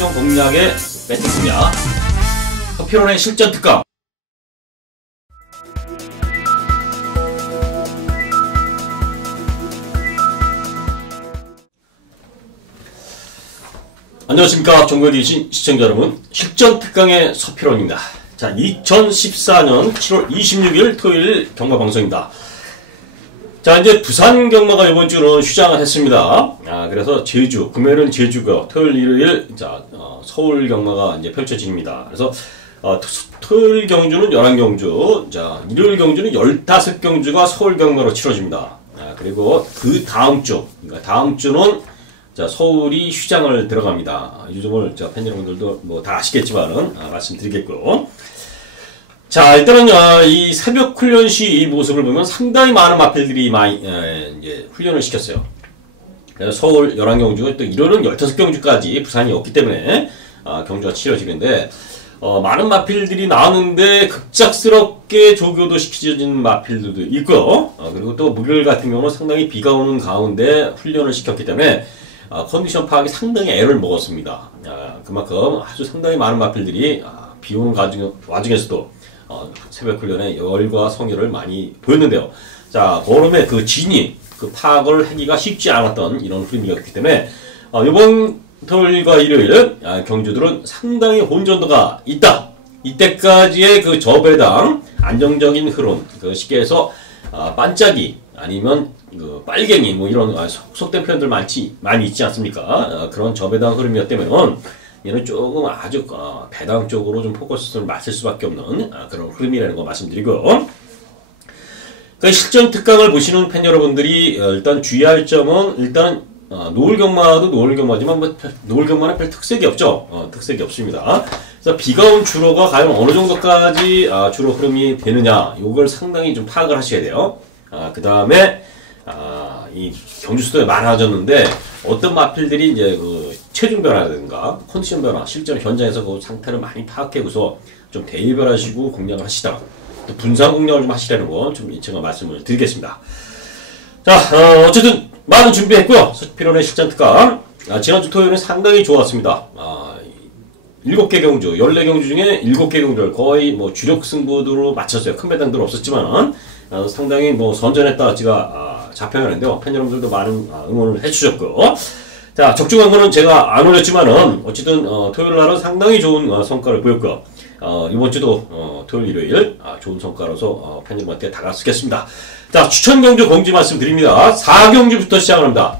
특정 공략의 배팅 공략, 서피론의 실전 특강. 안녕하십니까. 전국에 계신 시청자 여러분, 실전 특강의 서피론입니다. 자, 2014년 7월 26일 토요일 경마 방송입니다. 자, 이제 부산 경마가 이번 주는 휴장을 했습니다. 그래서 제주, 금요일은 제주고, 토요일, 일요일, 서울 경마가 이제 펼쳐집니다. 그래서, 토요일 경주는 11경주, 자, 일요일 경주는 15경주가 서울 경마로 치러집니다. 그리고 그 다음 주, 그러니까 다음 주는, 자, 서울이 휴장을 들어갑니다. 이 점을, 팬 여러분들도 뭐 다 아시겠지만은, 말씀드리겠고요. 자, 일단은, 이 새벽 훈련 시 이 모습을 보면 상당히 많은 마필들이 많이, 이제, 훈련을 시켰어요. 그래서 서울 11경주, 또 일요일은 15경주까지 부산이 없기 때문에, 경주가 치러지는데, 많은 마필들이 나오는데, 급작스럽게 조교도 시켜진 마필들도 있고요. 그리고 또 목요일 같은 경우는 상당히 비가 오는 가운데 훈련을 시켰기 때문에, 컨디션 파악이 상당히 애를 먹었습니다. 그만큼 아주 상당히 많은 마필들이, 비 오는 와중에서도, 새벽 훈련에 열과 성의를 많이 보였는데요. 자, 보름의 그 진위, 그 파악을 하기가 쉽지 않았던 이런 흐름이었기 때문에, 이번 토요일과 일요일, 경주들은 상당히 혼전도가 있다. 이때까지의 그 저배당, 안정적인 흐름, 그 쉽게 해서, 반짝이, 아니면, 그, 빨갱이, 뭐 이런, 속된 표현들 많이 있지 않습니까? 그런 저배당 흐름이었다면, 얘는 조금 아주 배당 쪽으로 좀 포커스를 맞출 수밖에 없는 그런 흐름이라는 거 말씀드리고요. 그러니까 실전 특강을 보시는 팬 여러분들이 일단 주의할 점은 일단 노을 경마도 노을 경마지만 뭐 노을 경마는 별 특색이 없죠. 특색이 없습니다. 그래서 비가 온 주로가 과연 어느 정도까지 주로 흐름이 되느냐, 요걸 상당히 좀 파악을 하셔야 돼요. 그 다음에 이 경주 수도에 많아졌는데 어떤 마필들이 이제 그 체중 변화라든가 컨디션 변화, 실제로 현장에서 그 상태를 많이 파악해서 좀 대입을하시고 공략을 하시다가 또 분산 공략을 좀 하시라는 거 좀 제가 말씀을 드리겠습니다. 자, 어쨌든 많은 준비했고요. 서피론의 실전 특강. 지난주 토요일은 상당히 좋았습니다. 7개 경주, 14경주 중에 7개 경주를 거의 뭐 주력 승부로 맞췄어요. 큰 배당들은 없었지만 상당히 뭐 선전했다 제가 잡혀가는데요. 팬 여러분들도 많은 응원을 해주셨고요. 자, 적중한 거는 제가 안 올렸지만은 어쨌든 토요일 날은 상당히 좋은 성과를 보였고요. 이번 주도 토요일, 일요일 좋은 성과로서 팬 여러분한테 다가서겠습니다. 자, 추천 경주 공지 말씀드립니다. 4경주부터 시작을 합니다.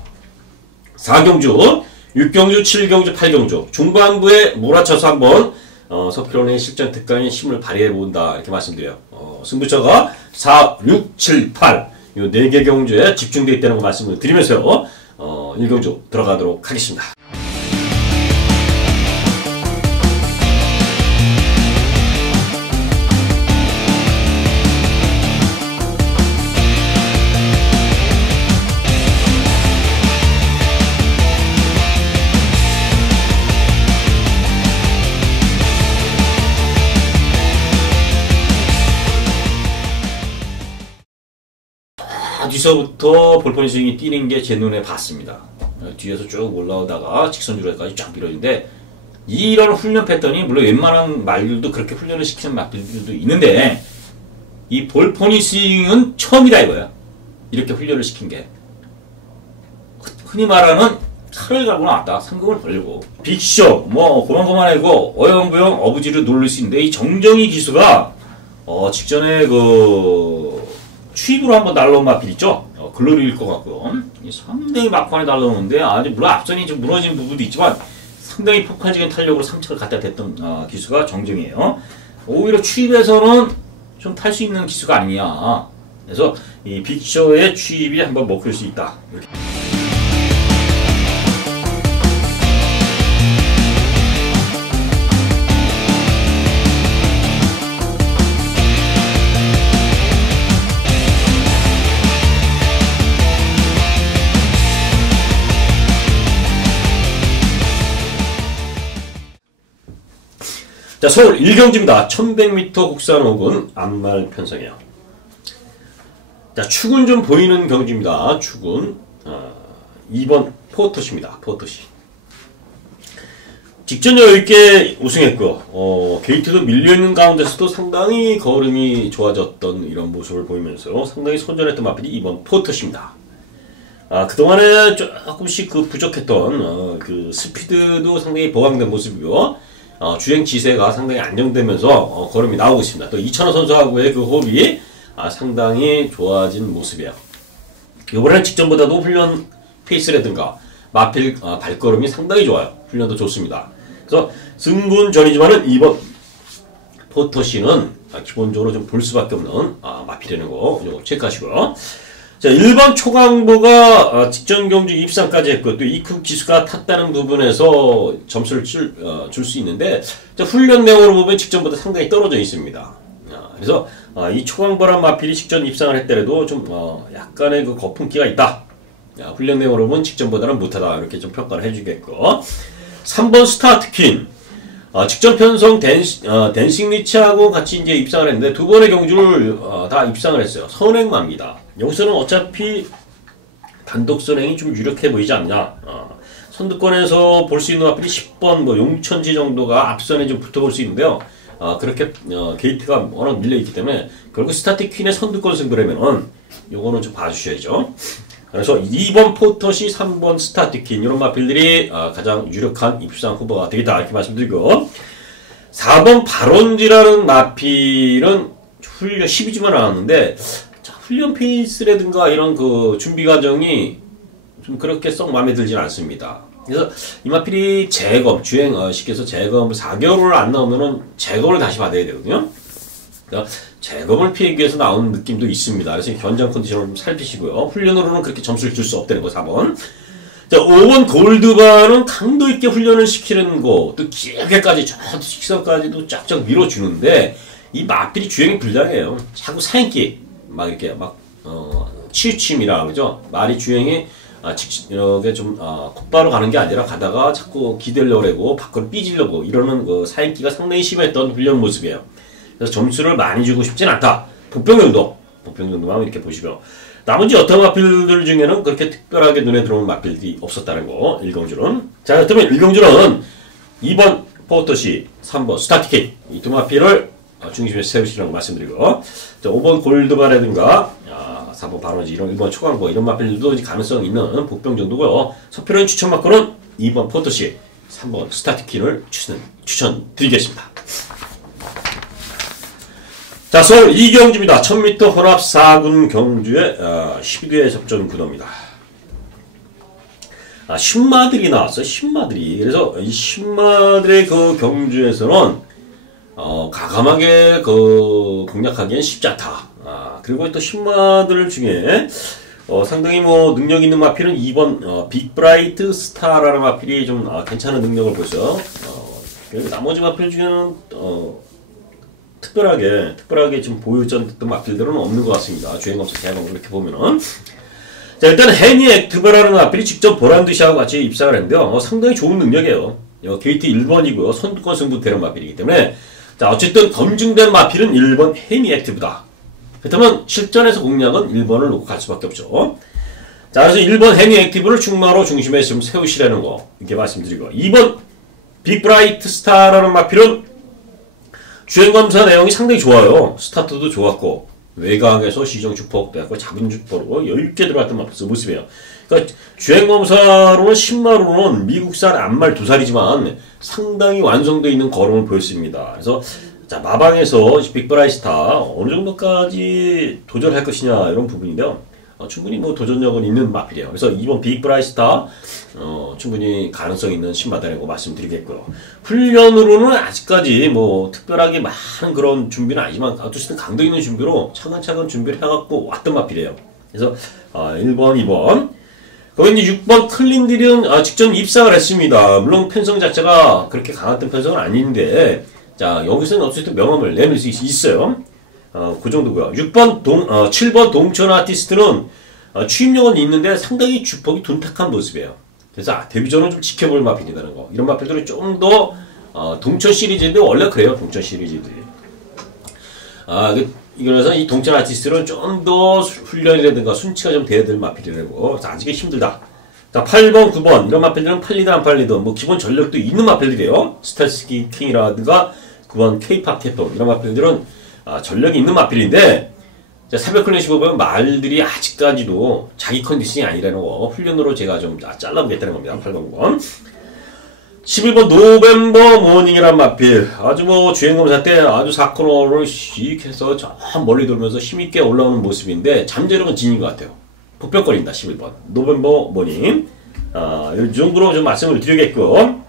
4경주, 6경주, 7경주, 8경주 중반부에 몰아쳐서 한번 서피론의 실전 특강의 힘을 발휘해 본다 이렇게 말씀드려요. 승부처가 4, 6, 7, 8 요 4개 경주에 집중되어 있다는 거 말씀을 드리면서요. 1경주 들어가도록 하겠습니다. 뒤서부터 볼포니 스윙이 뛰는 게 제 눈에 봤습니다. 뒤에서 쭉 올라오다가 직선주로까지 쫙 밀어지는데 이런 훈련 패턴이 물론 웬만한 말들도 그렇게 훈련을 시키는 말들도 있는데 이 볼포니 스윙은 처음이다 이거야. 이렇게 훈련을 시킨 게 흔히 말하는 살을 갈고 나왔다. 상금을 벌리고 빅쇼 뭐 고만고만하고 어영부영 어부지를 누를 수 있는데 이 정정희 기수가 직전에 그 추입으로 한번 날라온 마필 있죠? 글로리일 것 같고요. 상당히 막판에 날라오는데 아주 물론 앞선이 좀 무너진 부분도 있지만 상당히 폭발적인 탄력으로 3척을 갖다 댔던 기수가 정정이에요. 오히려 추입에서는 좀 탈 수 있는 기수가 아니냐. 그래서 이 빅쇼의 추입이 한번 먹힐 수 있다. 이렇게. 자, 서울 1경주입니다. 1100m 국산 혹은 암말 편성이에요. 자, 축은 좀 보이는 경주입니다. 축은 2번 포토시입니다. 포토시. 직전 여유있게 우승했고, 게이트도 밀려있는 가운데서도 상당히 걸음이 좋아졌던 이런 모습을 보이면서 상당히 선전했던 마필이 이번 포터시입니다. 그동안에 조금씩 그 부족했던, 그 스피드도 상당히 보강된 모습이고, 주행 지세가 상당히 안정되면서, 걸음이 나오고 있습니다. 또 이찬호 선수하고의 그 호흡이, 상당히 좋아진 모습이에요. 이번에는 직전보다도 훈련 페이스라든가, 마필, 발걸음이 상당히 좋아요. 훈련도 좋습니다. 그래서 승부는 전이지만은 이번 포터시는 기본적으로 좀 볼 수밖에 없는, 마필이라는 거, 이거 체크하시고요. 자, 1번 초강보가 직전 경주 입상까지 했고, 또 이쿠 기수가 탔다는 부분에서 점수를 줄 수 있는데, 자, 훈련 내용으로 보면 직전보다 상당히 떨어져 있습니다. 그래서, 이 초강보란 마필이 직전 입상을 했더라도 좀, 약간의 그 거품기가 있다. 훈련 내용으로 보면 직전보다는 못하다. 이렇게 좀 평가를 해주겠고. 3번 스타트퀸. 직전 편성 댄싱 리치하고 같이 이제 입상을 했는데, 두 번의 경주를, 다 입상을 했어요. 선행마입니다. 여기서는 어차피 단독 선행이 좀 유력해 보이지 않냐. 선두권에서 볼 수 있는 마필이 10번 뭐 용천지 정도가 앞선에 좀 붙어볼 수 있는데요. 그렇게 게이트가 워낙 밀려있기 때문에 결국 스타트 퀸의 선두권 승부라면은 요거는 좀 봐주셔야죠. 그래서 2번 포터시, 3번 스타트 퀸 이런 마필들이 가장 유력한 입상 후보가 되겠다 이렇게 말씀드리고, 4번 발원지라는 마필은 훈련 10이지만 않았는데, 훈련 페이스라든가 이런 그 준비 과정이 좀 그렇게 썩 마음에 들진 않습니다. 그래서 이 마필이 재검, 시켜서 재검을 4개월을 안 나오면은 재검을 다시 받아야 되거든요. 그러니까 재검을 피하기 위해서 나오는 느낌도 있습니다. 그래서 현장 컨디션을 좀 살피시고요. 훈련으로는 그렇게 점수를 줄 수 없다는 거, 4번. 자, 5번 골드바는 강도 있게 훈련을 시키는 거, 또 길게까지, 저 직선까지도 쫙쫙 밀어주는데, 이 마필이 주행이 불량해요. 자꾸 사인기. 막 이렇게 치우침이라 그러죠. 말이 주행이 이렇게 좀 곧바로 가는 게 아니라 가다가 자꾸 기대려고 하고 밖으로 삐지려고 이러는 그 사인기가 상당히 심했던 훈련 모습이에요. 그래서 점수를 많이 주고 싶진 않다. 복병 정도만 이렇게 보시고, 나머지 어떤 마필들 중에는 그렇게 특별하게 눈에 들어오는 마필들이 없었다는 거, 1경주는. 자, 그렇다면 1경주는 2번 포터시, 3번 스타티켓 이 두 마필을 중심에 세우시라고 말씀드리고, 5번 골드바라든가 4번 발원지 이런 1번 초강보 이런 마필들도 가능성 있는 복병 정도고요. 서필원 추천 마크는 2번 포터시, 3번 스타트퀸을 추천드리겠습니다. 자, 서울 이경주입니다. 1000m 혼합 4군 경주의 12회 접전 구도입니다. 신마들이 나왔어요. 신마들이. 그래서 이 신마들의 그 경주에서는 가감하게 공략하기엔 쉽지 않다. 그리고 또 신마들 중에 상당히 뭐 능력 있는 마필은 2번 빅브라이트 스타라는 마필이 좀 괜찮은 능력을 보죠. 나머지 마필 중에는 특별하게 좀 보여줬던 마필들은 없는 것 같습니다. 주행검사 대학원 이렇게 보면은. 자, 일단 해니 액티브라는 마필이 직접 보란듯이하고 같이 입상을 했는데요. 상당히 좋은 능력이에요. 게이트 1번이고요. 선두권 승부되는 마필이기 때문에, 자, 어쨌든 검증된 마필은 1번 해니 액티브다. 그렇다면 실전에서 공략은 1번을 놓고 갈 수밖에 없죠. 자, 그래서 1번 해니 액티브를 충마로 중심에 좀 세우시라는 거 이렇게 말씀드리고, 2번 빅브라이트 스타라는 마필은 주행검사 내용이 상당히 좋아요. 스타트도 좋았고 외곽에서 시정 주포 돼갖고 작은 주포로 여유있게 들어갔던 모습이에요. 그러니까 주행검사로는 10마로는 미국산 암말 2살이지만 상당히 완성되어 있는 걸음을 보였습니다. 그래서 자, 마방에서 빅브라이스타 어느 정도까지 도전할 것이냐 이런 부분인데요. 충분히 뭐 도전력은 있는 마필이에요. 그래서 이번 빅브라이스타 충분히 가능성 있는 신마다라고 말씀드리겠고요. 훈련으로는 아직까지 뭐 특별하게 많은 그런 준비는 아니지만 어쨌든 강도 있는 준비로 차근차근 준비를 해갖고 왔던 마필이에요. 그래서 1번, 2번. 거기 이제 6번 클린딜은 직전 입상을 했습니다. 물론 편성 자체가 그렇게 강했던 편성은 아닌데, 자, 여기서는 어쨌든 명함을 내밀 수 있어요. 그 정도고요. 7번 동천 아티스트는 취임력은 있는데 상당히 주폭이 둔탁한 모습이에요. 그래서 데뷔전은 좀 지켜볼 마필이라는 거. 이런 마필들은 좀 더 동천 시리즈인데 원래 그래요. 동천 시리즈들이. 그래서 이 동천 아티스트는 좀 더 훈련이라든가 순치가 좀 돼야 될 마필이라고. 아직은 힘들다. 자, 8번, 9번 이런 마필들은 팔리든 안 팔리든 뭐 기본 전력도 있는 마필들이에요. 스텔스 킹이라든가 9번 케이팝 캡톤 이런 마필들은 전력이 있는 마필인데, 자, 새벽 클래식 보면 말들이 아직까지도 자기 컨디션이 아니라는 거 훈련으로 제가 좀 잘라보겠다는 겁니다. 8번, 9번. 11번 노벤버 모닝이란 마필, 아주 뭐 주행검사 때 아주 사코너를 씩 해서 저 멀리 돌면서 힘있게 올라오는 모습인데 잠재력은 진인 것 같아요. 복병거리입니다. 11번 노벤버 모닝. 이 정도로 좀 말씀을 드리겠고,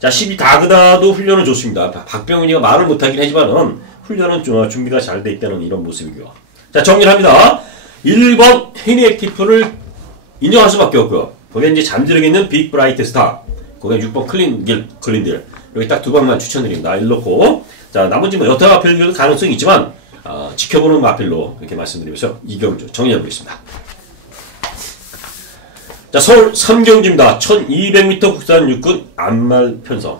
자, 12 다그다도 훈련은 좋습니다. 박병훈이가 말을 못하긴 하지만은 훈련은 좀 준비가 잘 돼 있다는 이런 모습이고요. 자, 정리를 합니다. 1번 헤니 액티프를 인정할 수밖에 없고요. 거기에 이제 잠재력이 있는 빅 브라이트 스타, 거기에 6번 클린딜, 여기 딱 두 방만 추천드립니다. 일놓고, 자, 나머지 뭐 여타 마필들도 가능성이 있지만 지켜보는 마필로 이렇게 말씀드리면서 이경주 정리해보겠습니다. 자, 서울 삼경주입니다. 1200m 국산 육군 안말 편성.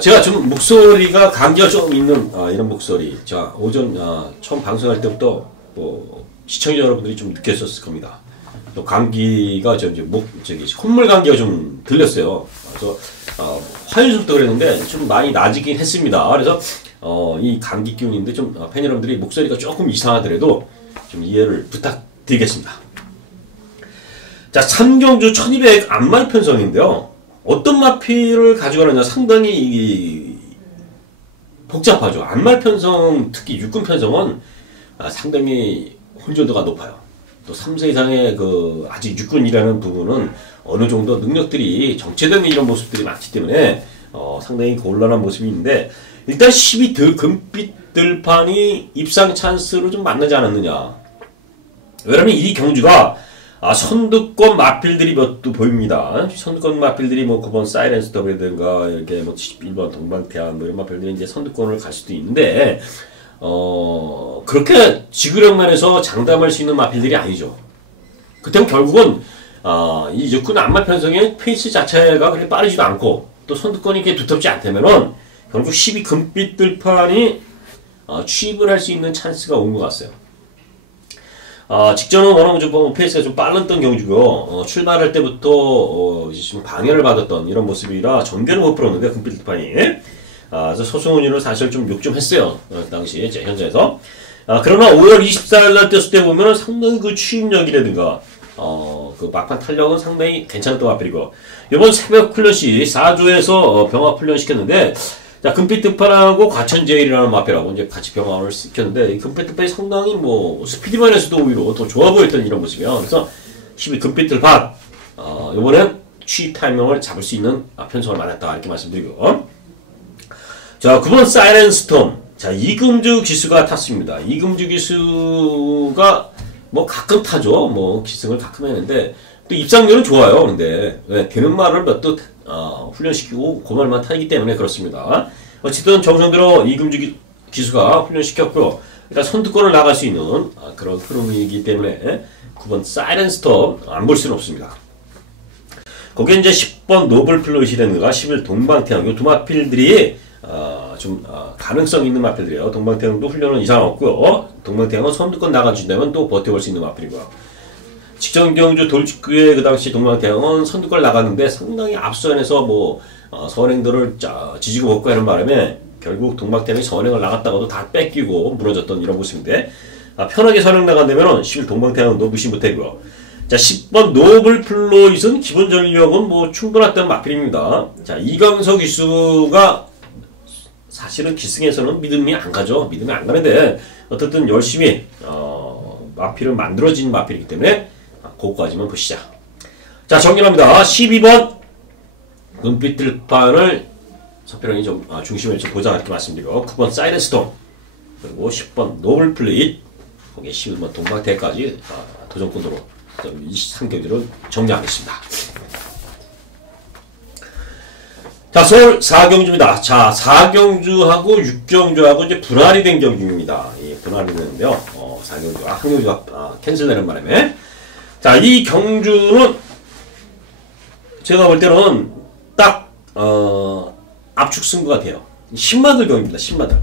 제가 좀 목소리가 감기가 좀 있는 이런 목소리. 자, 오전 처음 방송할 때부터 뭐 시청자 여러분들이 좀 느꼈었을 겁니다. 또 감기가 저기 콧물 감기가 좀 들렸어요. 그래서 화요일부터 그랬는데 좀 많이 나아지긴 했습니다. 그래서 이 감기 기운인데 좀 팬 여러분들이 목소리가 조금 이상하더라도 좀 이해를 부탁드리겠습니다. 자, 삼경주 1200 안말 편성인데요. 어떤 마필을 가져가느냐 상당히 복잡하죠. 안말 편성, 특히 육군 편성은 상당히 혼조도가 높아요. 또 3세 이상의 아직 육군이라는 부분은 어느 정도 능력들이 정체되는 이런 모습들이 많기 때문에 상당히 곤란한 모습이 있는데, 일단 12 금빛 들판이 입상 찬스로 좀 만나지 않았느냐. 왜냐면 이 경주가 선두권 마필들이 몇 도 보입니다. 선두권 마필들이 뭐 9번 사이렌스 더블이든가 이렇게 뭐 11번 동방태안 뭐 이런 마필들이 이제 선두권을 갈 수도 있는데, 그렇게 지구력만 해서 장담할 수 있는 마필들이 아니죠. 그때는 결국은 이 육군 안말 편성의 페이스 자체가 그렇게 빠르지도 않고 또 선두권이 이렇게 두텁지 않다면은 결국 12 금빛 들판이 취입을 할 수 있는 찬스가 온 것 같아요. 직전은 워낙 좀 페이스가 좀 빨랐던 경주고요. 출발할 때부터 좀 방해를 받았던 이런 모습이라 전개를 못 풀었는데 금빛 들판이. 그래서 소승훈이를 사실 좀 욕 좀 했어요. 당시 제 현장에서. 그러나 5월 24일 날 떴을 때 보면 상당히 그 취입력이라든가 그 막판 탄력은 상당히 괜찮았던 마필이고, 이번 새벽 훈련시 4조에서 병합 훈련 시켰는데, 자, 금빛 등판하고 과천제일이라는 마필하고 이제 같이 병합을 시켰는데, 이 금빛 등판이 상당히 뭐 스피드만에서도 오히려 더 좋아 보였던 이런 모습이에요. 그래서 12 금빛 등판 이번엔 취입 타이밍을 잡을 수 있는 편성을 맞았다 이렇게 말씀드리고, 자, 9번 사이렌 스톰. 자, 이금주 기수가 탔습니다. 이금주 기수가 뭐 가끔 타죠. 뭐 기승을 가끔 했는데 또 입상률은 좋아요. 근데 되는 말을 몇 도 훈련시키고 그 말만 타기 때문에 그렇습니다. 어쨌든 정상대로 이금주 기수가 훈련시켰고요. 일단 선두권을 나갈 수 있는 그런 흐름이기 때문에 9번 사이렌 스톰 안 볼 수는 없습니다. 거기에 이제 10번 노블 플로이시라든가 11 동방태양, 이 두 마필들이 좀 가능성 있는 마필들이에요. 동방태양도 훈련은 이상 없고요. 동방태양은 선두권 나가준다면 또 버텨볼 수 있는 마필이고요. 직전 경주 돌직구에 그 당시 동방태양은 선두권 나갔는데 상당히 앞선에서 뭐 선행들을 지지고 먹고 하는 바람에 결국 동방태양이 선행을 나갔다가도 다 뺏기고 무너졌던 이런 모습인데, 편하게 선행 나간다면 11 동방태양은 너무 무시 못하고요. 자, 10번 노블 플로잇은 기본 전력은 뭐 충분했던 마필입니다. 자, 이강석 기수가 사실은 기승에서는 믿음이 안 가죠. 믿음이 안 가는데 어쨌든 열심히 마필을 만들어진 마필이기 때문에 그거까지만 보시자. 자, 정리합니다. 12번 금빛 들판을 서필원이 좀 중심을 좀 보자 이렇게 말씀드리고, 9번 사이렌 스톰, 그리고 10번 노블 플레잇, 거기에 11번 동방태까지 도전권으로 23경기를 정리하겠습니다. 자, 서울 4경주입니다. 자, 4경주하고 6경주하고 이제 분할이 된 경주입니다. 예, 분할이 되는데요. 4경주가 한 경주가 캔슬되는 바람에. 자, 이 경주는 제가 볼 때는 딱 압축 승부가 돼요. 10마들 경기입니다. 10마들.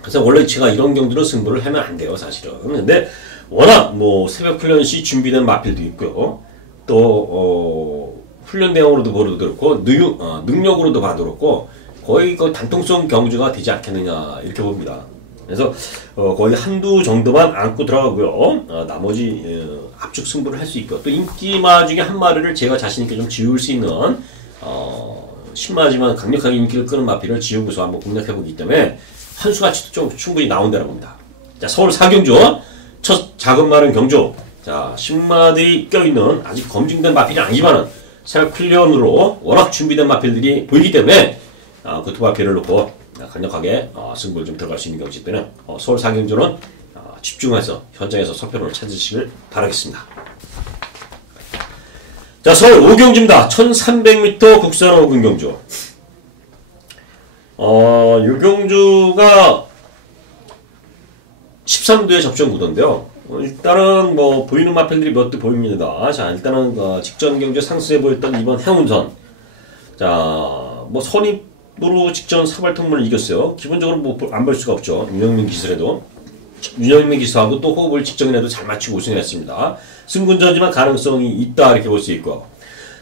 그래서 원래 제가 이런 경주로 승부를 하면 안 돼요, 사실은. 근데 워낙 뭐 새벽 훈련 시 준비된 마필도 있고요. 또 훈련 내용으로도 봐도 그렇고 능력으로도 봐도 그렇고 거의 그 단통성 경주가 되지 않겠느냐 이렇게 봅니다. 그래서 거의 한두 정도만 안고 들어가고요. 나머지 압축 승부를 할 수 있고 또 인기마 중에 한 마리를 제가 자신있게 좀 지울 수 있는 신마지만 강력하게 인기를 끄는 마필을 지우고서 한번 공략해보기 때문에 한수가치도 좀 충분히 나온다고 봅니다. 자, 서울 4경주 첫 작은 마른 경주. 자, 10마디 껴있는 아직 검증된 마필이 아니지만은 셀프 클리언으로 워낙 준비된 마필들이 보이기 때문에 그 두 마필을 놓고 강력하게 승부를 좀 들어갈 수 있는 경기 때문에 서울 4경주는 집중해서 현장에서 서편을 찾으시길 바라겠습니다. 자, 서울 5경주입니다. 1300m 국산 5근 경주. 이 경주가 13도의 접전 구도인데요. 일단은 뭐 보이는 마필들이 몇 대 보입니다. 자, 일단은 직전 경주에 상승해 보였던 이번 행운선. 자, 뭐 선입으로 직전 사발통문을 이겼어요. 기본적으로 뭐 안 볼 수가 없죠. 윤영민 기술에도. 윤영민 기수하고 또 호흡을 직전이라도 잘 맞추고 우승했습니다. 승군전지만 가능성이 있다 이렇게 볼 수 있고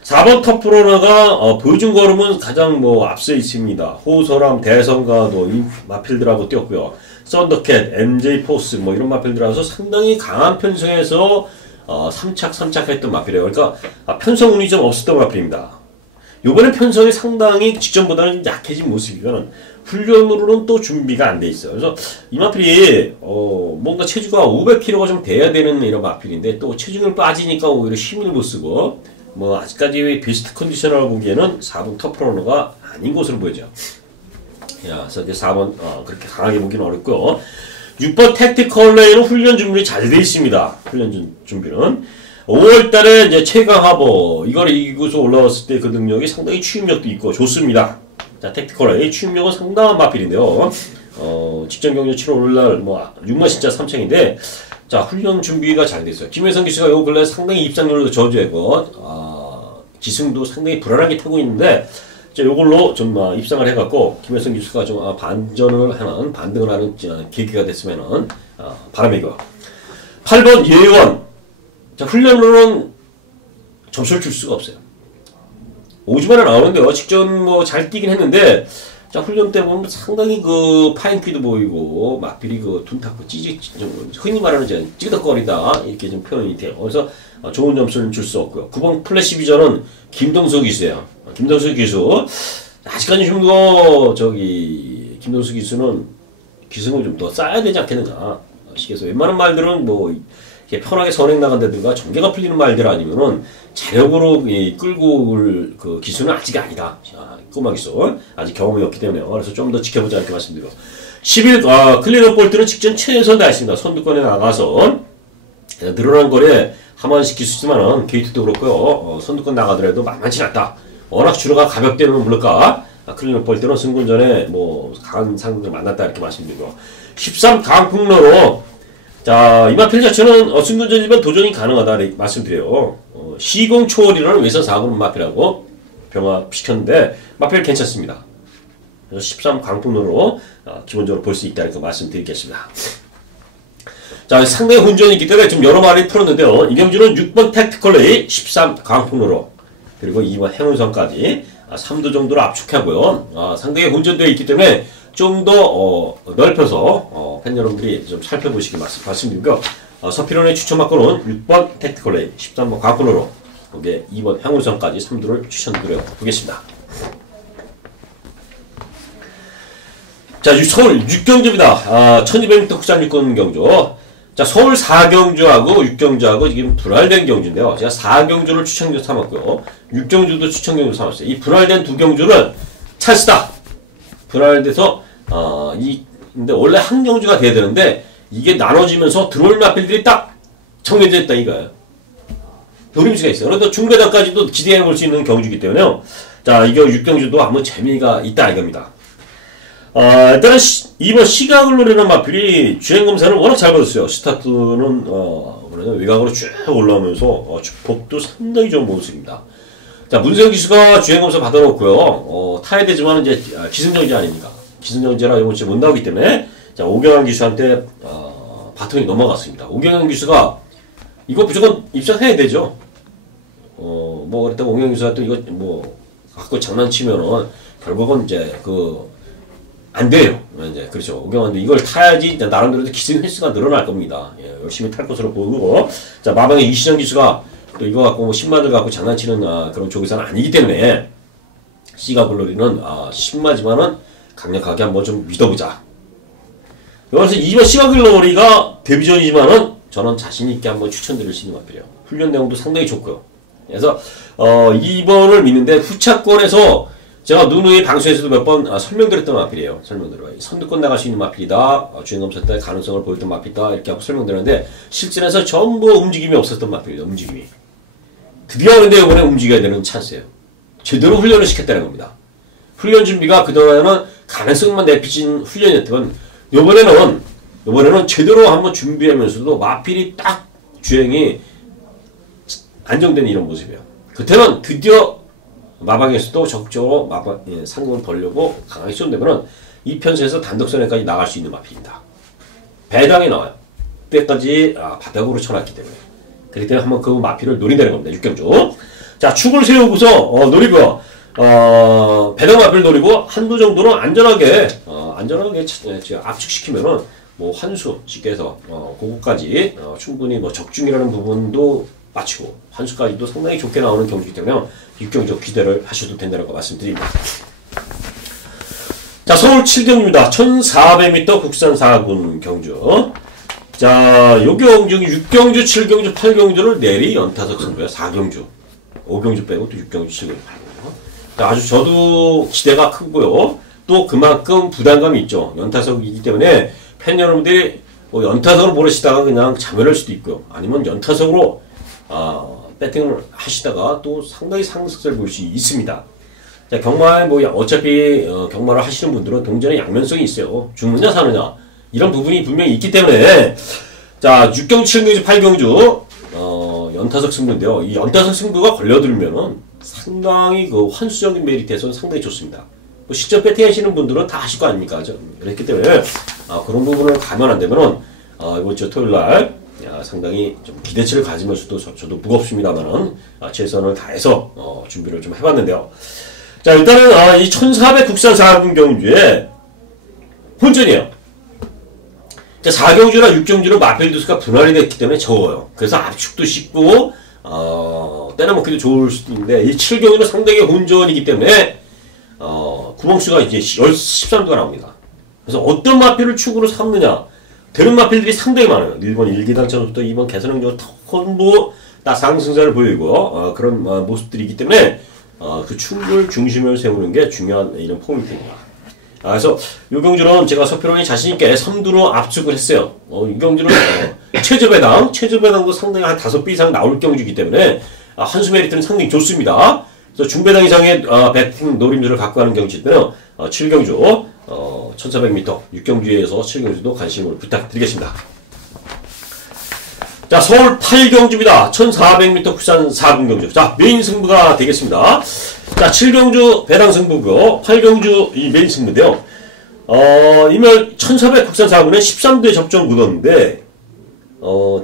4번 터프로너가 보여준 걸음은 가장 뭐 앞서 있습니다. 호소람, 대성가도 이 마필들하고 뛰었고요. 썬더캣, MJ 포스 뭐 이런 마필들하고서 상당히 강한 편성에서 3착 했던 마필이에요. 그러니까 편성운이 좀 없었던 마필입니다. 요번에 편성이 상당히 직전보다는 약해진 모습이면 훈련으로는 또 준비가 안 돼 있어요. 그래서 이 마필이 뭔가 체주가 500kg가 좀 돼야 되는 이런 마필인데 또 체중을 빠지니까 오히려 힘을 못 쓰고 뭐 아직까지 베스트 컨디셔너를 보기에는 4번 터프러너가 아닌 것으로 보이죠. 야, 그래서 4번 그렇게 강하게 보기는 어렵고요. 6번 택티컬 레이는 훈련 준비 잘 돼 있습니다. 훈련 준비는 5월달에 이제 최강하버 이걸 이기고서 올라왔을 때 그 능력이 상당히 추임력도 있고 좋습니다. 자, 택티컬 레이 추임력은 상당한 마필인데요. 직전 경주 7월 5일날 뭐 6만 진짜 3창인데 자, 훈련 준비가 잘 됐어요. 김혜성 기수가 요 근래 상당히 입상률도 저조했고 기승도 상당히 불안하게 타고 있는데 이제 요걸로 좀 입상을 해갖고 김혜성 기수가 좀 반전을 하는 반등을 하는 계기가 됐으면은 바람이고 8번 예원. 자, 훈련으로는 점수를 줄 수가 없어요. 5주만에 나오는데요. 직전 뭐 잘 뛰긴 했는데 자, 훈련 때 보면 상당히 그 파인퀴도 보이고 마필이 그 둔탁고 흔히 말하는 찌그덕거리다 이렇게 좀 표현이 돼요. 그래서 좋은 점수는 줄 수 없고요. 9번 플래시 비전은 김동수 기수예요. 김동수 기수 아직까지 좀 더 김동수 기수는 기승을 좀 더 쌓아야 되지 않겠는가 싶어서 웬만한 말들은 뭐 이렇게 편하게 선행 나간다든가 전개가 풀리는 말들 아니면은 자력으로 끌고 올 그 기수는 아직 아니다. 꼬마 기수 아직 경험이 없기 때문에 그래서 좀 더 지켜보자 이렇게 말씀드리고 11 클리너 볼트는 직전 최연선 다했습니다. 선두권에 나가서 늘어난 거리에 하만식 기수지만은 게이트도 그렇고요. 선두권 나가더라도 만만치 않다. 워낙 주로가 가볍대는 모를까 클리너 볼트는 승군전에 뭐 강한 상대를 만났다 이렇게 말씀드리고 13 강풍로로 자, 이 마필 자체는 승군전이면 도전이 가능하다 말씀드려요. 시공 초월이라는 외선 4군 마필하고 병합시켰는데 마필 괜찮습니다. 그래서 13 강풍로로 기본적으로 볼 수 있다는 거 말씀드리겠습니다. 자, 상당히 혼전이 있기 때문에 좀 여러 마리 풀었는데요. 이경주는 6번 택티컬레이 13 강풍로로 그리고 2번 행운선까지 3도 정도로 압축하고요. 상당히 혼전되어 있기 때문에 좀 더 넓혀서 팬 여러분들이 좀 살펴보시기 말씀드리고요. 서피론의 추천받고는 6번 택티컬레이 13번 강풍로로 거기에 2번 행운선까지 3도를 추천드려 보겠습니다. 자, 서울 6경주입니다. 1200m 국산 육군 경주. 자, 서울 4경주하고 6경주하고 지금 분할된 경주인데요. 제가 4경주를 추천경주 삼았고요. 6경주도 추천경주 삼았어요. 이 분할된 두 경주는 찬스다. 분할돼서 근데 원래 한 경주가 돼야 되는데 이게 나눠지면서 들어올 마필들이 딱 정해져 있다 이거예요. 노림수가 있어요. 그래도 중배단까지도 기대해 볼 수 있는 경주이기 때문에요. 자, 이거 6경주도 한번 재미가 있다 이겁니다. 일단은 이번 시각을 노리는 마필이 주행검사를 워낙 잘 받았어요. 스타트는 외곽으로 쭉 올라오면서 주폭도 상당히 좋은 모습입니다. 자, 문세영 기수가 주행검사 받아놓고요. 타야 되지만 이제 기승전지 아닙니까? 기승전지라 이거 못 나오기 때문에 자, 오경환 기수한테 바통이 넘어갔습니다. 오경환 기수가 이거 무조건 입장해야 되죠. 뭐 그랬다고 옹영 기수가 또 이거 뭐 갖고 장난치면은 결국은 이제 안 돼요. 이제 그렇죠. 오경환도 이걸 타야지 나름대로도 기승 횟수가 늘어날 겁니다. 예, 열심히 탈 것으로 보이고, 자 마방의 이시정 기수가 또 이거 갖고 뭐 10마들 갖고 장난치는 그런 조기사는 아니기 때문에 C가 글로리는 10마지만은 강력하게 한번 좀 믿어보자. 여기서 2번 C가 글로리가 데뷔전이지만은 저는 자신 있게 한번 추천드릴 수 있는 마필이에요. 훈련 내용도 상당히 좋고요. 그래서 2번을 믿는데 후차권에서 제가 누누이 방송에서도 몇 번 설명드렸던 마필이에요. 설명드려요. 선두권 나갈 수 있는 마필이다. 주행검사 때 가능성을 보였던 마필이다. 이렇게 하고 설명드렸는데 실전에서 전부 움직임이 없었던 마필이에요. 움직임이. 드디어 근데 이번에 움직여야 되는 찬스예요. 제대로 훈련을 시켰다는 겁니다. 훈련 준비가 그동안은 가능성만 내비친 훈련이었던 이번에는 제대로 한번 준비하면서도 마필이 딱 주행이 안정된 이런 모습이에요. 그때는 드디어 마방에서도 적극적으로 상금을 벌려고 강하게 쏜다면은 이 편수에서 단독선에까지 나갈 수 있는 마필입니다. 배당이 나와요. 때까지 바닥으로 쳐놨기 때문에. 그렇기 때문에 한번 그 마필을 노린다는 겁니다. 6경주. 자, 축을 세우고서 노리고요. 배당 마필을 노리고 한도 정도는 안전하게 압축시키면은 뭐 환수 쉽게 해서 그거까지 충분히 뭐 적중이라는 부분도 마치고 환수까지도 상당히 좋게 나오는 경주이기 때문에 6경주 기대를 하셔도 된다는 거 말씀드립니다. 자, 서울 7경주입니다. 1400m 국산 4군 경주. 자, 요 경주 6경주, 7경주, 8경주를 내리 연타석 승부야. 4경주. 5경주 빼고 또 6경주, 7경주, 8경주. 자, 아주 저도 기대가 크고요. 또 그만큼 부담감이 있죠. 연타석이기 때문에 팬 여러분들이 뭐 연타석으로 모르시다가 그냥 자멸할 수도 있고요. 아니면 연타석으로 배팅을 하시다가 또 상당히 상승세를 볼 수 있습니다. 자, 경마에 뭐 어차피 경마를 하시는 분들은 동전의 양면성이 있어요. 죽느냐 사느냐 이런 부분이 분명히 있기 때문에 자 6경주, 7경주, 8경주 연타석 승부인데요. 이 연타석 승부가 걸려들면은 상당히 그 환수적인 메리트에서는 상당히 좋습니다. 뭐 실전 배팅 하시는 분들은 다 하실 거 아닙니까? 그렇기 때문에 그런 부분을 가면 안 되면은 이번 주 토요일 날 상당히 좀 기대치를 가지면서도 저도 무겁습니다만은 최선을 다해서 준비를 좀 해봤는데요. 자, 일단은 이 1400 국산 4군 경주에 혼전이에요. 자, 4경주나 6경주는 마필 두수가 분할이 됐기 때문에 적어요. 그래서 압축도 쉽고 때나 먹기도 좋을 수도 있는데 이 7경주는 상당히 혼전이기 때문에 구멍수가 이제 13도가 나옵니다. 그래서 어떤 마필을 축으로 삼느냐 되는 마필들이 상당히 많아요. 1번 일기당천부터 2번 개선행조 전부 다 상승세를 보이고 그런 모습들이기 때문에 그 축을 중심을 세우는 게 중요한 이런 포인트입니다. 그래서 이 경주는 제가 서평론이 자신있게 3두로 압축을 했어요. 이 경주는 최저배당도 상당히 한 5배 이상 나올 경주이기 때문에 한수 메리트는 상당히 좋습니다. 그래서 중배당 이상의 배팅 노림수를 갖고 가는 경주일 때는 7경주 1400m 6경주에서 7경주도 관심을 부탁드리겠습니다. 자, 서울 8경주입니다. 1400m 국산 4군 경주. 자, 메인 승부가 되겠습니다. 자, 7경주 배당 승부고요. 8경주 이 메인 승부인데요. 이면 1400 국산 4군에 13대 접종 묻었는데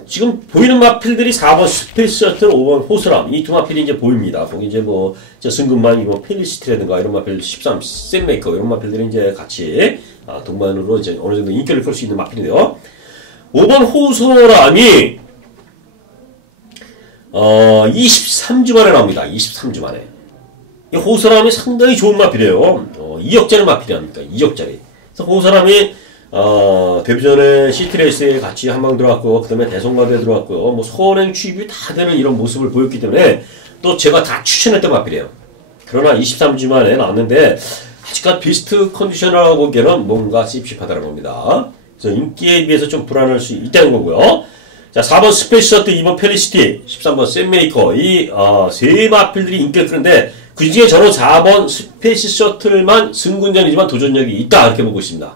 지금 보이는 마필들이 4번 스페이스 셔틀, 5번 호스람 이 두 마필이 이제 보입니다. 거기 이제 뭐 승금만 이번 펠리시티라든가 이런 마필 13 샌메이커 이런 마필들이 이제 같이 동반으로 이제 어느 정도 인기를 끌 수 있는 마필인데요. 5번 호소람이 23주 만에 나옵니다. 23주 만에. 이 호소람이 상당히 좋은 마필이에요. 2억짜리 마필이 아닙니까? 2억짜리. 그래서 호소람이 데뷔전에 시티레이스에 같이 한방 들어갔고, 그 다음에 대성가드에 들어갔고요. 뭐, 선행 취입이 다 되는 이런 모습을 보였기 때문에, 또 제가 다 추천했던 마필이에요. 그러나 23주 만에 나왔는데, 아직까지 비스트 컨디셔너라고 보기에는 뭔가 찝찝하다는 겁니다. 그래서 인기에 비해서 좀 불안할 수 있다는 거고요. 자, 4번 스페이스 셔틀, 2번 펠리시티, 13번 샌메이커, 이, 세 마필들이 인기를 끄는데, 그 중에 저는 4번 스페이스 셔틀만 승군전이지만 도전력이 있다, 이렇게 보고 있습니다.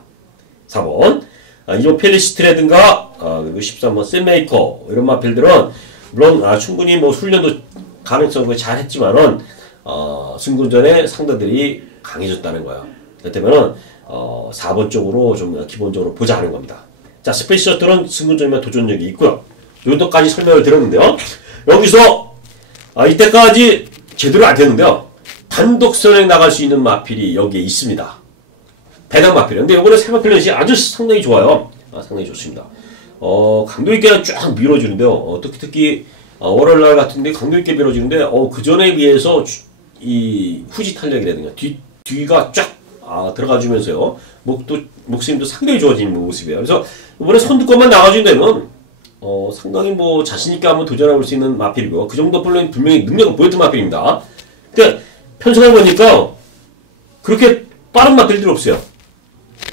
4번. 2번 펠리시티라든가, 그리고 13번 샌메이커, 이런 마필들은, 물론, 충분히 뭐 훈련도 가능성을 잘 했지만은, 승군전에 상대들이 강해졌다는 거예요. 그렇다면은, 4번 쪽으로 좀 기본적으로 보자 하는 겁니다. 자, 스페이스 셔틀은 승군전이면 도전력이 있고요. 요 정도까지 설명을 드렸는데요. 여기서, 이때까지 제대로 안 되는데요. 단독선에 나갈 수 있는 마필이 여기에 있습니다. 배당 마필. 근데 요번에 새 마필 넷이 아주 상당히 좋아요. 상당히 좋습니다. 강도 있게 쫙 밀어주는데요. 특히 월요일날 같은데 강도 있게 밀어주는데 그 전에 비해서 이 후지 탄력이라든가 뒤가 쫙 들어가주면서요. 목숨도 상당히 좋아지는 모습이에요. 그래서 이번에 선두권만 나가준다면 상당히 뭐 자신있게 한번 도전해볼 수 있는 마필이고, 그 정도 분명히 능력을 보였던 마필입니다. 근데 편성해 보니까 그렇게 빠른 마필들이 없어요.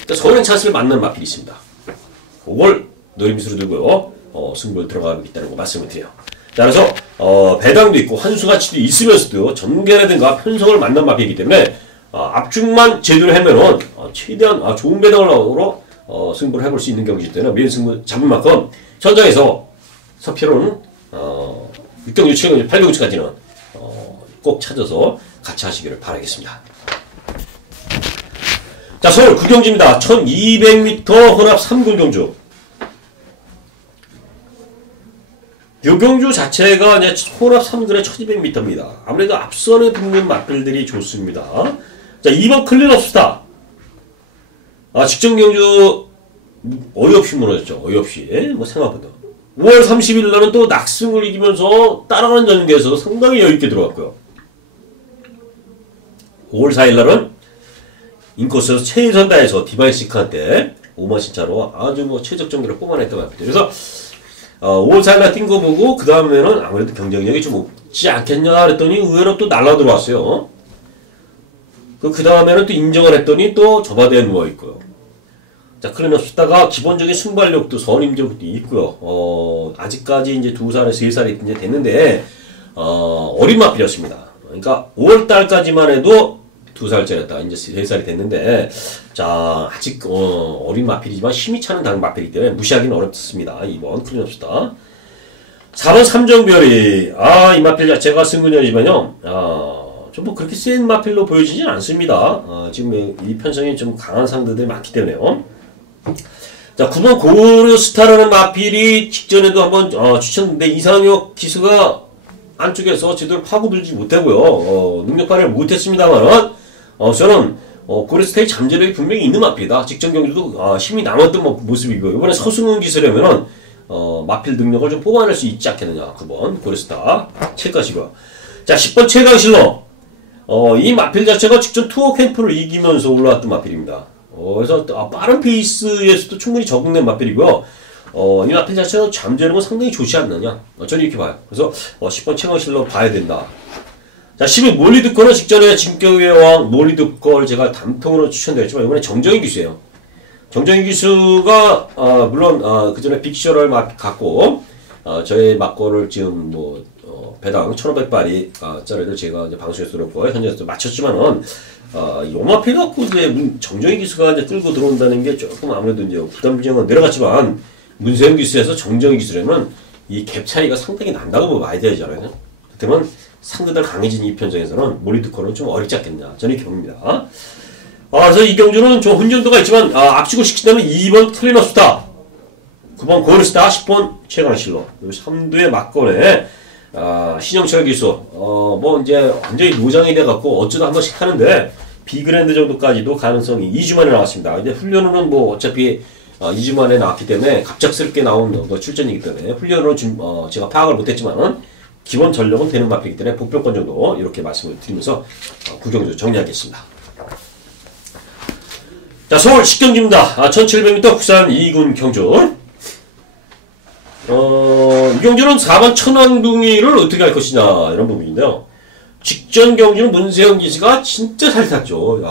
그러니까 선행 찬스를 맞는 마필이 있습니다. 그걸 노림수로 들고요. 승부를 들어가겠다는 거 말씀을 드려요. 자, 그래서 배당도 있고 환수가치도 있으면서도 전개라든가 편성을 만난 마필이기 때문에 압축만 제대로 하면은 최대한 좋은 배당으로 승부를 해볼 수 있는 경기이기 때문에 메인 승부 잡은 만큼 전장에서 서피로는 6경주, 7경주, 8경주까지는 꼭 찾아서 같이 하시기를 바라겠습니다. 자, 서울 9경주입니다. 1200m 혼합 3군 경주. 요 경주 자체가 이제 혼합 3군의 1200m입니다. 아무래도 앞선에 붙는 마필들이 좋습니다. 자, 2번 클린업스타. 직전 경주 어이없이 무너졌죠. 어이없이. 뭐 생각보다. 5월 30일 날은 또 낙승을 이기면서 따라가는 전개에서 상당히 여유있게 들어갔고요. 5월 4일 날은 인코스에서 최선 다해서 디바이시크한테 5만 신차로 아주 뭐 최적 정도를 뽑아냈던 것 같아요. 그래서 5월 4일 날 뛴 거 보고 그 다음에는 아무래도 경쟁력이 좀 없지 않겠냐 그랬더니 의외로 또 날라 들어왔어요. 그 다음에는 또 인정을 했더니 또 저바대에 누워있고요. 자, 클린업스타가 기본적인 순발력도 선임적도 있고요. 아직까지 이제 2살에 3살이 이제 됐는데, 어린 마필이었습니다. 그러니까 5월달까지만 해도 2살짜리였다. 이제 3살이 됐는데, 자, 아직, 어린 마필이지만 힘이 차는 당 마필이기 때문에 무시하기는 어렵습니다. 2번 클린업스타. 4번 삼정별이, 이 마필 자체가 승군형이지만요, 좀 뭐 그렇게 센 마필로 보여지진 않습니다. 지금 이 편성이 좀 강한 상대들이 많기 때문에요. 자, 9번 고르스타라는 마필이 직전에도 한번 추천했는데 이상혁 기수가 안쪽에서 제대로 파고들지 못하고요. 능력 발휘를 못했습니다만은 저는 고르스타의 잠재력이 분명히 있는 마필이다. 직전 경기도 힘이 남았던 모습이고, 이번에 서승훈 기수라면은 마필 능력을 좀 뽑아낼 수 있지 않겠느냐. 9번 고르스타 칠 것이고요. 자, 10번 최강실로. 이 마필 자체가 직전 투어 캠프를 이기면서 올라왔던 마필입니다. 그래서 빠른 페이스에서도 충분히 적응된 마필이고요. 이 마필 자체가 잠재력은 상당히 좋지 않느냐. 저는 이렇게 봐요. 그래서 10번 최강실로 봐야 된다. 자, 10위 몰리드커는 직전에 진격의 왕 몰리드커를 제가 단통으로 추천드렸지만 이번에 정정희 기수예요. 정정희 기수가 물론 그 전에 빅쇼를 갖고 저의 막고를 지금 배당 1,500발이 짜리를 제가 이제 방송에서 들었고 현장에서 맞췄지만은 요 마필 갖고 이제 정정희 기수가 이제 끌고 들어온다는 게 조금 아무래도 이제 부담점은 내려갔지만 문세영 기수에서 정정희 기수라면 이 갭 차이가 상당히 난다고 봐야 되잖아요. 그렇다면 상대들 강해진 이 편성에서는 몰리드커는 좀 어렵지 않겠냐. 저는 이렇게 봅니다. 그래서 이 경주는 좀 혼전도가 있지만 압축을 시킨다면 2번 클리너스타, 9번 고르스타, 10번 최강실로, 3두의 막권에 신영철 기수, 이제 완전히 노장이 돼갖고 어쩌다 한 번씩 하는데, 비그랜드 정도까지도 가능성이 2주 만에 나왔습니다. 근데 훈련은 어차피 2주 만에 나왔기 때문에 갑작스럽게 나온 출전이기 때문에 훈련으로 제가 파악을 못했지만은 기본 전력은 되는 마필이기 때문에 복병권 정도 이렇게 말씀을 드리면서 구경주 정리하겠습니다. 자, 서울 10경주입니다. 1700m 국산 2군 경주. 이 경주는 4번 천왕둥이를 어떻게 할 것이냐, 이런 부분인데요. 직전 경주는 문세영 기수가 진짜 잘 탔죠.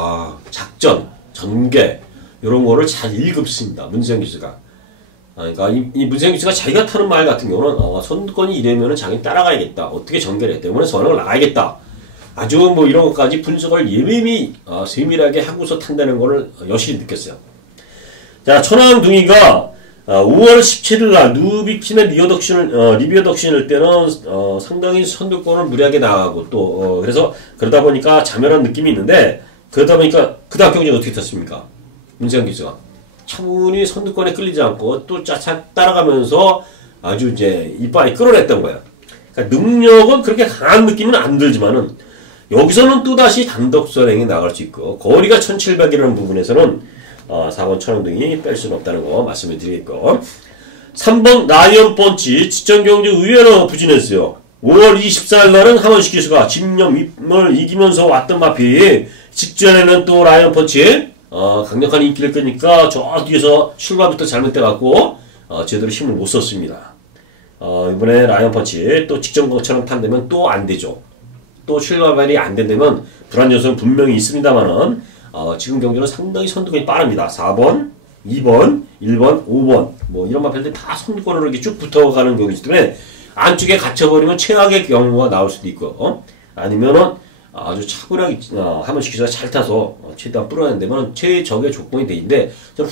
작전, 전개, 이런 거를 잘 읽습니다. 문세영 기수가. 그러니까 이 문세영 기수가 자기가 타는 말 같은 경우는 선두권이 이래면은 자기는 따라가야겠다. 어떻게 전개를 했다. 이번에 선행을 나가야겠다. 아주 이런 것까지 분석을 세밀하게 하고서 탄다는 거를 여실히 느꼈어요. 자, 천왕둥이가 5월 17일 날 누비킨의 리비어덕션을 때는 상당히 선두권을 무리하게 나가고 또 그래서 그러다 보니까 자멸한 느낌이 있는데, 그러다 보니까 그 다음 경기는 어떻게 탔습니까? 문세영 기수가 차분히 선두권에 끌리지 않고 또 따라가면서 아주 이제 이빨이 끌어냈던 거예요. 그러니까 능력은 그렇게 강한 느낌은 안 들지만은 여기서는 또다시 단독 선행이 나갈 수 있고 거리가 1700이라는 부분에서는 4번 천왕등이 뺄 수는 없다는 거 말씀을 드리겠고 3번 라이언 펀치 직전경주 의외로 부진했어요. 5월 24일 날은 하원식 기수가 집념을 이기면서 왔던 마필이 직전에는 또 라이언 펀치 강력한 인기를 끄니까 저 뒤에서 출발부터 잘못돼갖고 제대로 힘을 못 썼습니다. 이번에 라이언 펀치 또 직전 것처럼 탄다면 또 안되죠. 또 출발이 안 된다면 불안 요소는 분명히 있습니다만은 지금 경기는 상당히 선두권이 빠릅니다. 4번, 2번, 1번, 5번 뭐 이런 마필들이 다 선두권으로 이렇게 쭉 붙어가는 경기이기 때문에 안쪽에 갇혀버리면 최악의 경우가 나올 수도 있고 아니면은 아주 차분하게 하면식 기수가 잘 타서 최대한 끌어낸다면 최적의 조건이 돼 있는데 저는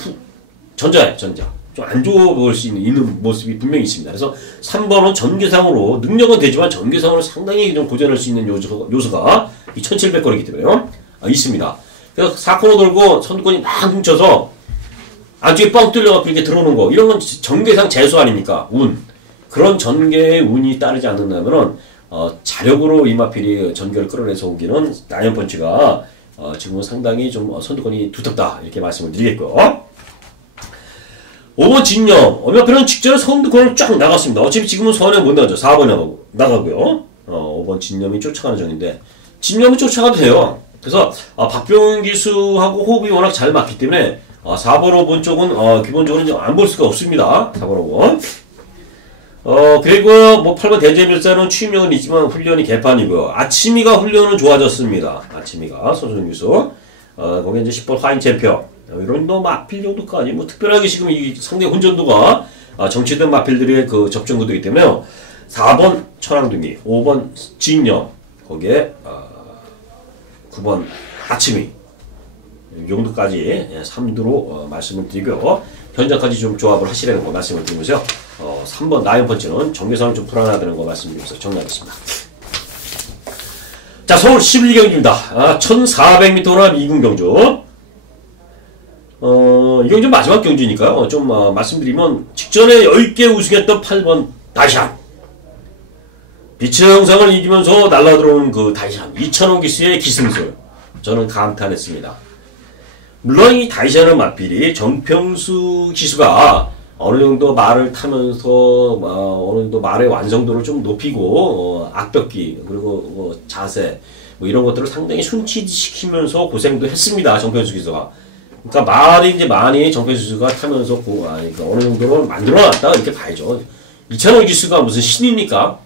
전자 좀 안 좋아 보일 수 있는 모습이 분명히 있습니다. 그래서 3번은 전개상으로 능력은 되지만 전개상으로 상당히 좀 고전할 수 있는 요소가 이 1700거리이기 때문에요. 있습니다. 그래서 4코너 돌고 선두권이 막 뭉쳐서 안쪽에 뻥 뚫려갖고 이렇게 들어오는 거 이런 건 전개상 재수 아닙니까? 운. 그런 전개의 운이 따르지 않는다면은 자력으로 이마필이 전개를 끌어내서 오기는 라이언 펀치가 지금은 상당히 좀 선두권이 두텁다 이렇게 말씀을 드리겠고 5번 진영 이마필은 직전에 선두권을 쫙 나갔습니다. 어차피 지금은 선에 못 나가죠. 4번에 나가고요. 5번 진영이 쫓아가는 중인데 진영이 쫓아가도 돼요. 그래서 박병훈 기수하고 호흡이 워낙 잘 맞기 때문에 4번 5번 쪽은 기본적으로 안 볼 수가 없습니다. 4번 5번 그리고 뭐 8번 대제밀사는 취임력은 있지만 훈련이 개판이고요. 아침이가 훈련은 좋아졌습니다. 아침이가 손준영 기수 거기 이제 10번 화인 챔피언 이런 마필 정도까지 뭐 특별하게 지금 이 상대 혼전도가 정치된 마필들의 그 접종도이기 때문에 4번 천왕둥이 5번 진영 거기에 9번 아침이 이 정도까지 3두로 말씀을 드리고요. 현장까지 좀 조합을 하시라는 거 말씀을 드리면서요. 3번 라이언 펀치는 정교상은 좀 불안하다는 거 말씀드리면서 정리하겠습니다. 자, 서울 11경주입니다. 1400m나 2군 경주. 이 경주 마지막 경주니까요. 좀 말씀드리면 직전에 10개 우승했던 8번 다이샨. 빛의 영상을 이기면서 날라들어오는 그 다이샨. 2000원 기수의 기승술. 저는 감탄했습니다. 물론 이 다이샨의 마필이 정평수 기수가 어느 정도 말을 타면서 어느 정도 말의 완성도를 좀 높이고 악벽기 그리고 자세 뭐 이런 것들을 상당히 순치시키면서 고생도 했습니다. 정평수 기수가. 그러니까 말이 이제 많이 정평수 기수가 타면서 그러니까 어느 정도로 만들어놨다 이렇게 봐야죠. 이찬원 기수가 무슨 신입니까?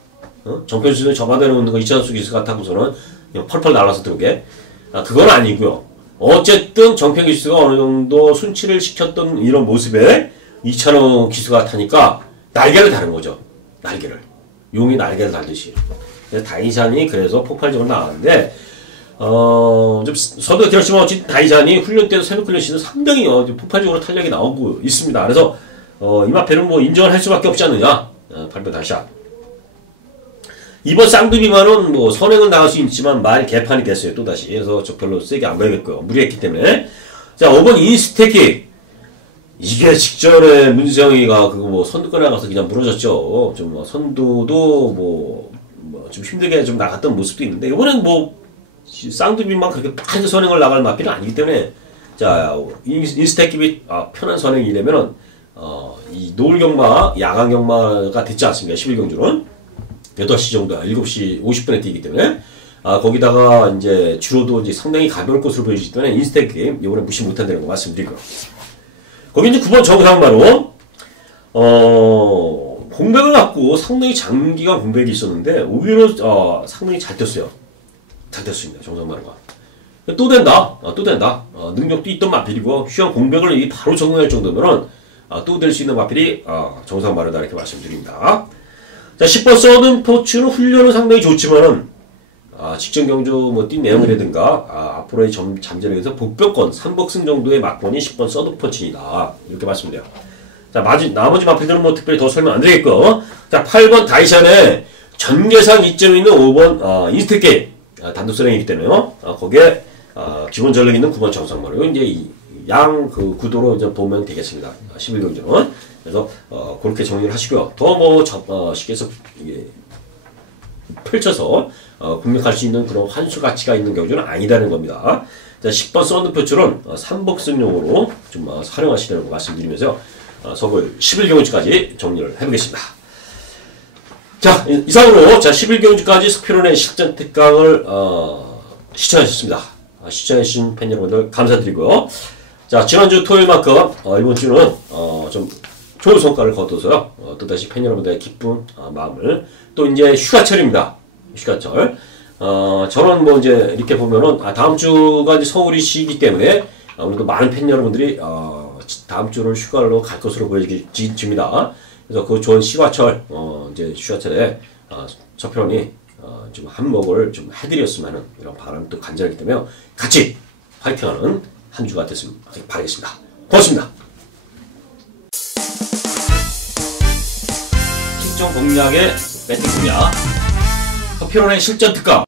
정평수 기수는 저마다 놓는 거 이찬원 기수가 타고서는 그냥 펄펄 날아서 들어오게. 그건 아니고요. 어쨌든 정평수 기수가 어느 정도 순치를 시켰던 이런 모습에 이찬원 기수가 타니까 날개를 다른 거죠. 날개를. 용이 날개를 달듯이. 다이샨이 그래서 폭발적으로 나왔는데 좀 서도 그렇지만 어쨌든 다이샨이 훈련 때도 새벽 훈련 시즌 상당히 폭발적으로 탄력이 나오고 있습니다. 그래서 이마페는 뭐 인정을 할 수밖에 없지 않느냐. 8번 다이샨. 이번 쌍두비만은 뭐 선행은 나갈 수 있지만 말 개판이 됐어요. 또다시. 그래서 저 별로 세게 안 가야겠고요. 무리했기 때문에. 자, 5번 인스테킥. 이게 직전에 문세영이가 그거 뭐 선두권 나가서 그냥 무너졌죠. 좀 뭐 선두도 뭐 좀 힘들게 좀 나갔던 모습도 있는데 이번엔 뭐 쌍두비만 그렇게 빠르게 선행을 나갈 마필은 아니기 때문에 자 인스테킥이 편한 선행이라면은 이 노을 경마 야간 경마가 됐지 않습니까? 11경주는 8시 정도 7시 50분에 뛰기 때문에 거기다가 이제 주로도 이제 상당히 가벼울 것으로 보여지기 때문에 인스테킥 이번에 무시 못한다는 거 말씀드리고요. 거기 이제 9번 정상마로 공백을 갖고 상당히 장기간 공백이 있었는데 오히려 상당히 잘 뛰었어요. 잘 뛰었습니다. 정상마루가 또 된다. 또 된다. 능력도 있던 마필이고 휴양 공백을 바로 적응할 정도면은 또 될 수 있는 마필이 정상마루다 이렇게 말씀드립니다. 자 10번 서든 포츠는 훈련은 상당히 좋지만은 직전 경주 뭐 뛴 내용이라든가 앞으로의 잠재력에서 복벽권 3복승 정도의 막권이 10번 서든 포츠이다 이렇게 말씀드려요. 자 나머지 마필들은 뭐 특별히 더 설명 안 드리겠고 자 8번 다이샨에 전개상 이점이 있는 5번 인스테킥 단독 선행이기 때문에요. 거기에 기본 전력 있는 9번 정상마루 이제 양 그 구도로 이제 보면 되겠습니다. 11경주는 그래서 그렇게 정리를 하시고요. 더 뭐 쉽게 해서 이게 펼쳐서 공략할 수 있는 그런 환수 가치가 있는 경주는 아니다는 겁니다. 자, 10번 썬드표출은 삼복승용으로 좀 활용하시라고 말씀드리면서 서울 11경주까지 정리를 해보겠습니다. 자, 이상으로 자 11경주까지 석피론의 실전 특강을 시청하셨습니다. 시청해주신 팬 여러분들 감사드리고요. 자, 지난주 토요일만큼 이번 주는 좀 좋은 성과를 거둬서요. 또다시 팬 여러분들의 기쁜 마음을 또 이제 휴가철입니다. 휴가철. 저는 뭐 이제 이렇게 보면은 다음 주가 이제 서울이 쉬기 때문에 아무래도 많은 팬 여러분들이 다음 주를 휴가로 갈 것으로 보여집니다. 그래서 그 좋은 휴가철 이제 휴가철에 서피론이 좀 한몫을 좀 해드렸으면 하는 이런 바람이 또 간절하기 때문에 같이 파이팅하는 한 주가 됐으면 바라겠습니다. 고맙습니다. 실전 공략의 배팅 공략 서피론의 실전 특강